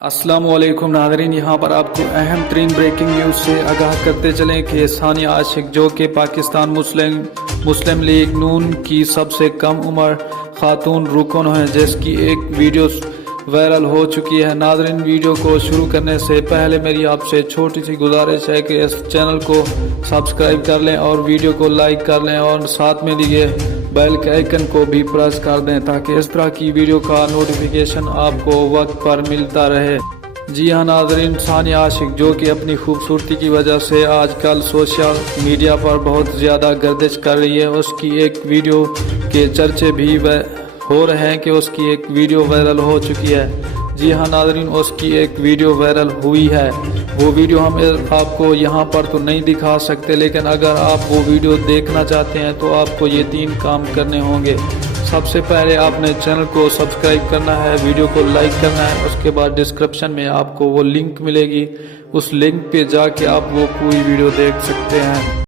अस्सलाम वालेकुम नाज़रीन, यहाँ पर आपको अहम तरीन ब्रेकिंग न्यूज़ से आगाह करते चलें कि सानिया आशिक जो कि पाकिस्तान मुस्लिम लीग नून की सबसे कम उम्र खातून रुकन है, जिसकी एक वीडियो वायरल हो चुकी है। नाज़रीन, वीडियो को शुरू करने से पहले मेरी आपसे छोटी सी गुजारिश है कि इस चैनल को सब्सक्राइब कर लें और वीडियो को लाइक कर लें और साथ में दिए बेल के आइकन को भी प्रेस कर दें ताकि इस तरह की वीडियो का नोटिफिकेशन आपको वक्त पर मिलता रहे। जी हाँ नाज़रीन, सानिया आशिक जो कि अपनी खूबसूरती की वजह से आजकल सोशल मीडिया पर बहुत ज़्यादा गर्दिश कर रही है, उसकी एक वीडियो के चर्चे भी हो रहे हैं कि उसकी एक वीडियो वायरल हो चुकी है। जी हाँ नाज़रीन, उसकी एक वीडियो वायरल हुई है। वो वीडियो हम आपको यहाँ पर तो नहीं दिखा सकते, लेकिन अगर आप वो वीडियो देखना चाहते हैं तो आपको ये 3 काम करने होंगे। सबसे पहले आपने चैनल को सब्सक्राइब करना है, वीडियो को लाइक करना है, उसके बाद डिस्क्रिप्शन में आपको वो लिंक मिलेगी, उस लिंक पे जाके आप वो पूरी वीडियो देख सकते हैं।